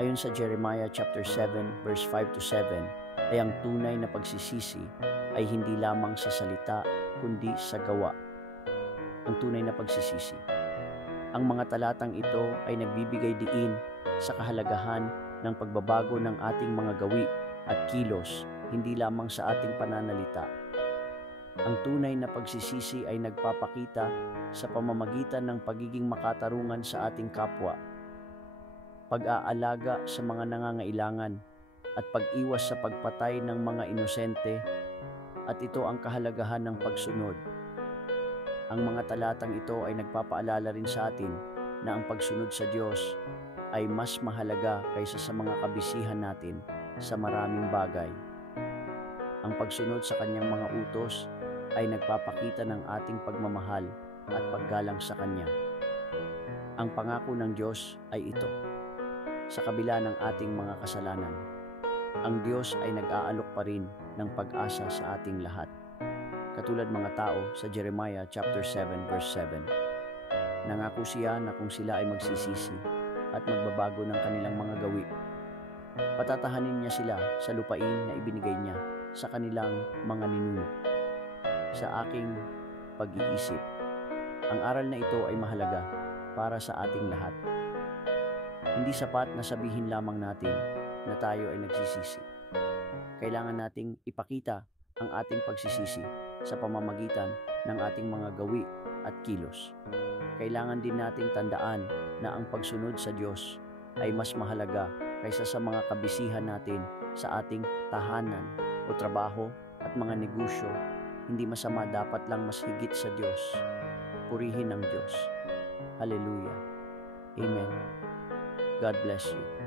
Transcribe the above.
Ayon sa Jeremiah chapter 7 verse 5 to 7, ay ang tunay na pagsisisi ay hindi lamang sa salita kundi sa gawa. Ang tunay na pagsisisi. Ang mga talatang ito ay nagbibigay diin sa kahalagahan ng pagbabago ng ating mga gawi at kilos, hindi lamang sa ating pananalita. Ang tunay na pagsisisi ay nagpapakita sa pamamagitan ng pagiging makatarungan sa ating kapwa, pag-aalaga sa mga nangangailangan, at pag-iwas sa pagpatay ng mga inosente, at ito ang kahalagahan ng pagsunod. Ang mga talatang ito ay nagpapaalala rin sa atin na ang pagsunod sa Diyos ay mas mahalaga kaysa sa mga kabisihan natin sa maraming bagay. Ang pagsunod sa kanyang mga utos ay nagpapakita ng ating pagmamahal at paggalang sa Kanya. Ang pangako ng Diyos ay ito: sa kabila ng ating mga kasalanan, ang Diyos ay nag-aalok pa rin ng pag-asa sa ating lahat. Katulad mga tao sa Jeremiah chapter 7 verse 7. Nangako siya na kung sila ay magsisisi at magbabago ng kanilang mga gawi, patatahanin niya sila sa lupain na ibinigay niya sa kanilang mga ninuno. Sa aking pag-iisip, ang aral na ito ay mahalaga para sa ating lahat. Hindi sapat na sabihin lamang natin na tayo ay nagsisisi. Kailangan nating ipakita ang ating pagsisisi sa pamamagitan ng ating mga gawi at kilos. Kailangan din nating tandaan na ang pagsunod sa Diyos ay mas mahalaga kaysa sa mga kabisihan natin sa ating tahanan o trabaho at mga negosyo. Hindi masama, dapat lang mas higit sa Diyos. Purihin ang Diyos. Hallelujah. Amen. God bless you.